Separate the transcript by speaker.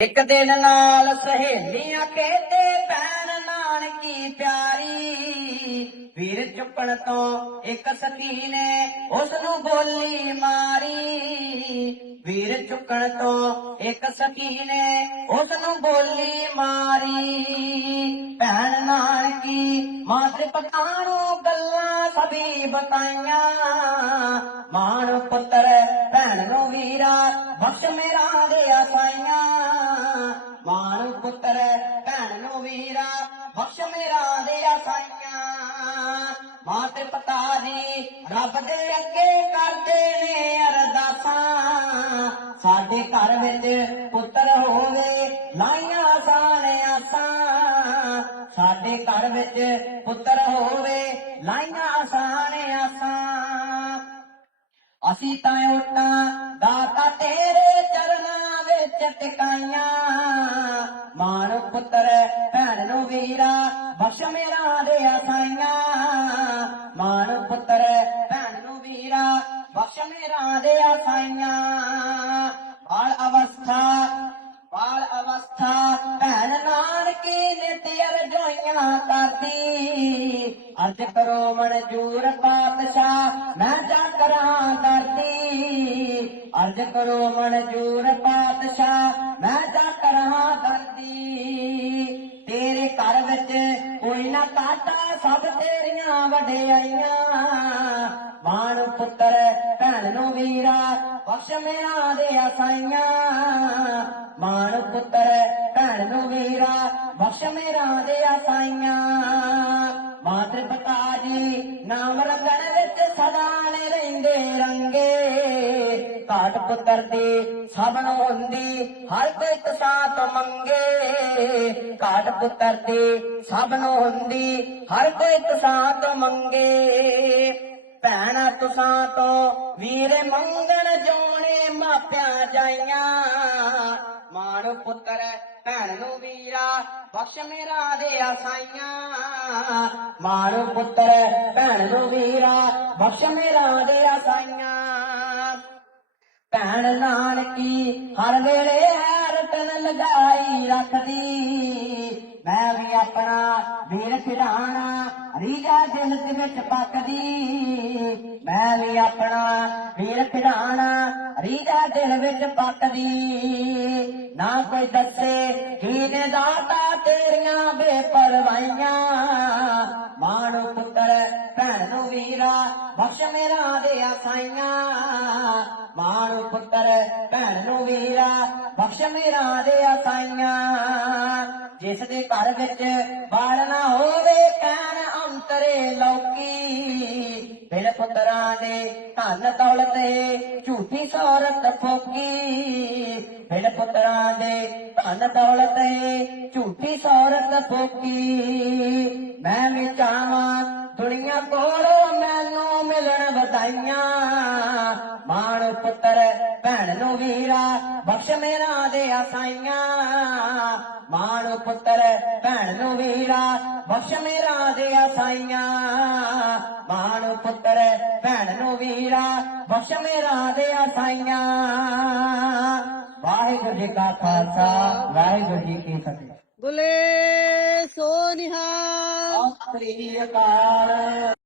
Speaker 1: ਇੱਕ ਦਿਨ ਨਾਲ ਸਹੇਲੀਆਂ ਕਹਿੰਦੇ, ਭੈਣ ਨਾਨਕੀ ਪਿਆਰੀ, ਵੀਰ ਚੁੱਕਣ ਤੋਂ ਇੱਕ ਸਖੀ ਨੇ ਉਸ ਨੂੰ ਬੋਲੀ ਮਾਰੀ। ਵੀਰ ਚੁੱਕਣ ਤੋਂ ਇੱਕ ਸਖੀ ਨੇ ਉਸ ਨੂੰ ਬੋਲੀ ਮਾਰੀ। ਭੈਣ ਨਾਨਕੀ ਮਾਤਰ ਪਿਤਾ ਗੱਲਾਂ ਸਭੀ ਬਤਾਈਆਂ। ਮਾਣ ਪੁੱਤਰ, ਭੈਣ ਨੂੰ ਵੀਰਾ, ਬਖਸ਼ ਮੇਰਾ ਪੁੱਤਰ, ਭੈਣ ਨੂੰ ਵੀਰਾ, ਬਖਸ਼ ਮੇਰਾ ਦੇ ਆਸਾਈਆਂ ਮਾਤੇ ਪਿਤਾ ਜੀ, ਰੱਬ ਦੇ ਅੱਗੇ ਕਰਦੇ ਨੇ ਅਰਦਾਸਾਂ। ਸਾਡੇ ਘਰ ਵਿੱਚ ਪੁੱਤਰ ਹੋਵੇ, ਲਾਈਆਂ ਆਸਾਨ ਆਸਾਂ। ਸਾਡੇ ਘਰ ਵਿੱਚ ਪੁੱਤਰ ਹੋਵੇ, ਲਾਈਆਂ ਆਸਾਨ ਆਸਾਂ। ਅਸੀਂ ਤਾਂ ਓਟਾਂ ਦਾਤਾ ਤੇਰੇ ਚਰਨਾਂ ਵਿੱਚ ਟਿਕਾਈਆਂ। ਪੁੱਤਰ ਭੈਣ ਨੂੰ ਵੀਰਾ ਬਖਸ਼ ਮੇਰਾ ਕਰਦੀ ਅਰਜ ਕਰੋ ਮਨਜੂਰ ਪਾਤਸ਼ਾਹ, ਮੈਂ ਜਾ ਕਰਾਂ ਕਰਦੀ ਅਰਜ ਕਰੋ ਮਨਜੂਰ ਪਾਤਸ਼ਾਹ, ਮੈਂ ਜਾ ਕਰਾਂ ਕਰਦੀ ਤੇਰੇ ਘਰ ਵਿੱਚ ਕੋਈ ਨਾ ਕਾਟਾ, ਸਭ ਤੇਰੀਆਂ ਵਡਿਆਈਆਂ। ਮਾਣ ਪੁੱਤਰ ਭੈਣ ਨੂੰ ਵੀਰਾ, ਬਖਸ਼ ਮੇਰਾ ਦੇ ਆਸਾਈਆਂ ਮਾਣ ਪੁੱਤਰ ਭੈਣ ਨੂੰ ਵੀਰਾ, ਬਖਸ਼ ਮੇਰਾ ਦੇ ਆਸਾਈਆਂ ਮਾਤਰ ਪਿਤਾ ਜੀ ਨਾਮ ਰੰਗਣ ਵਿੱਚ ਸਦਾ ਨੇ ਰਹਿੰਦੇ ਰੰਗੇ। ਘਾਟ ਪੁੱਤਰ ਦੀ ਸਭ ਹੁੰਦੀ, ਹਰ ਕੋਈ ਤਸਾਂ ਮੰਗੇ। ਘਾਟ ਪੁੱਤਰ ਦੀ ਸਭ ਨੂੰ ਹੁੰਦੀ, ਹਰ ਕੋਈ ਤਸਾਂ ਤੋਂ ਮੰਗੇ। ਭੈਣਾ ਤੁਸਾਂ ਤੋਂ ਵੀਰੇ ਮੰਗਣ ਜੋਣੇ ਮਾਪਿਆਂ ਜਾਈਆਂ। ਮਾਣ ਪੁੱਤਰ ਭੈਣ ਨੂੰ ਵੀਰਾ, ਬਖਸ਼ ਮੇਰਾ ਦੇ ਆਸਾਈਆਂ ਮਾਣ ਪੁੱਤਰ, ਭੈਣ ਨੂੰ ਵੀਰਾ, ਬਖਸ਼ ਮੇਰਾ ਦੇ ਆਸਾਈਆਂ ਭੈਣ ਨਾਨਕੀ, ਹਰ ਵੇਲੇ ਹੈਰਤਨ ਲਗਾਈ ਰੱਖਦੀ। ਮੈਂ ਵੀਰ ਖਿਡਾਣਾ ਰੀਜਾ ਦਿਲ ਦੇ ਵਿੱਚ ਪੱਕਦੀ। ਮੈਂ ਵੀ ਆਪਣਾ ਵੀਰ ਖਿਡਾਣਾ ਰੀਜਾ ਦਿਲ ਵਿੱਚ ਪੱਕਦੀ। ਨਾ ਕੋਈ ਦੱਸੇ ਕੀਨੇ ਦਾਤਾ ਤੇਰੀਆਂ ਬੇਪਰਵਾਈਆਂ ਮਾਣ ਪੁੱਤਰ ਭੈਣ ਨੂੰ ਵੀਰਾ, ਬਖਸ਼ ਮੇਰਾ ਦੇ ਆਸਾਈਆਂ। ਮਾਣ ਪੁੱਤਰ ਭੈਣ ਨੂੰ ਵੀਰਾ, ਬਖਸ਼ ਮੇਰਾ ਦੇ ਆਸਾਈਆਂ। ਜਿਸ ਦੇ ਘਰ ਵਿੱਚ ਬਾਲਣਾ ਹੋਵੇ, ਕਹਿਣ ਅੰਤਰੇ ਲੌਕੀ। ਬਿਲ ਪੁੱਤਰਾਂ ਦੇ ਧਨ ਦੌਲਤੇ ਝੂਠੀ ਸੌਰਤ ਫੋਕੀ ਬਿਲ ਪੁੱਤਰਾਂ ਦੇ ਧਨ ਦੌਲਤੇ ਝੂਠੀ ਸੌਰਤ ਫੋਕੀ ਮੈਂ ਵੀ ਚਾਹਾਂ ਦੁਨੀਆ ਕੋਲੋਂ ਮੈਨੂੰ ਮਿਲਣ ਵਧਾਈਆਂ। ਮਾਣ ਪੁੱਤਰ, ਭੈਣ ਨੂੰ ਵੀਰਾ, ਬਖਸ਼ ਮੇਰਾ ਦੇ ਆਸਾਈਆਂ। ਪੁੱਤਰ ਭੈਣ ਨੂੰ ਵੀਰਾ ਬਖਸ਼ ਮੇਰਾ ਦੇ ਆਸਾਈਆਂ ਮਾਣ ਪੁੱਤਰ ਭੈਣ ਨੂੰ ਵੀਰਾ ਬਖਸ਼ ਮੇਰਾ ਦੇ ਆਸਾਈਆਂ ਵਾਹਿਗੁਰੂ ਜੀ ਕਾ ਖਾਲਸਾ ਵਾਹਿਗੁਰੂ ਜੀ ਕੀ ਫਤਿਹ।
Speaker 2: ਬੁਲੇ ਸੋ ਨਿਹਾਲ।
Speaker 1: ਸਤਿ ਸ੍ਰੀ ਅਕਾਲ।